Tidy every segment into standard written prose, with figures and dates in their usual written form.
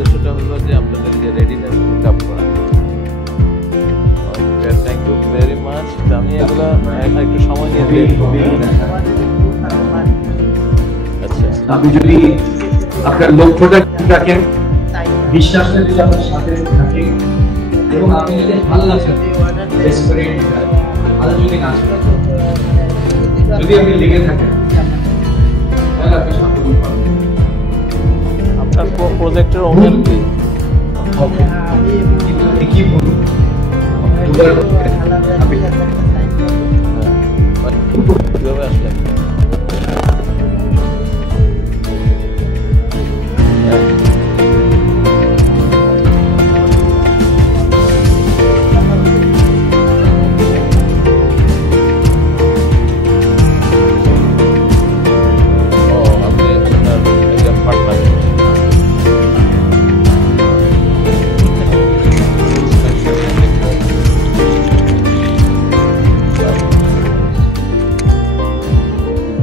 উদ্দেশ্যটা হলো যে আপনাদেরকে রেডিনেস পিক আপ করা। Thank you very much. আমি এগুলো একটু সময় নিয়ে দেখবো। আচ্ছা, আপনি যদি আপনার লক্ষ্যটা ঠিক রাখেন, বিশ্বাসটা যদি আপনার সাথে থাকে এবং আপনি যদি ভালো লাগছেন, ভালো যদি না যদি আপনি লেগে থাকেন তাহলে আপনি সফল পাবেন। আপনার প্রজেক্টের ওনার কি? কি বলুন কিভাবে আসলেন?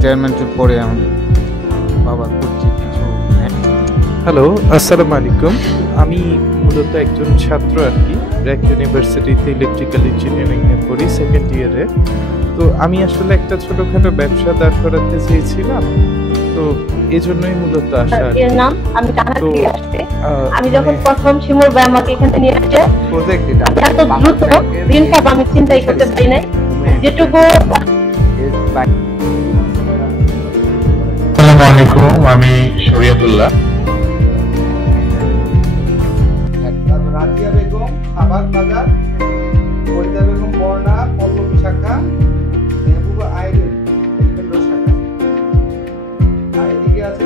রিটায়ারমেন্টের পরে আমি বাবার কর্তৃক কিছু। হ্যালো, আসসালামু আলাইকুম। আমি মূলত একজন ছাত্র আর কি, ব্র্যাক ইউনিভার্সিটিতে ইলেকট্রিক্যাল ইঞ্জিনিয়ারিং এ পড়ি, সেকেন্ড ইয়ারে। তো আমি আসলে একটা ছোটখাটো ব্যবসা দাঁড় করাতে চেয়েছিলাম, তো এই জন্যই মূলত আসা। এর নাম আমি টানা থেকে আসছে। আমি যখন মানে প্রথম শিমুল ভাই আমাকে এখানে নিয়ে আসছে, প্রজেক্ট এটা এত দ্রুত ঋণ পাব আমি চিন্তাই করতে পারি নাই। যেটুকু আসসালামু আলাইকুম, আমি শরিয়তুল্লাহ। রাজিয়া বেগম খাবার বাজার, ফরিদা বেগম বর্ণা পল্লবী শাখা, মেহবুবা আইরিন কেন্দ্র শাখা, আর এদিকে আছে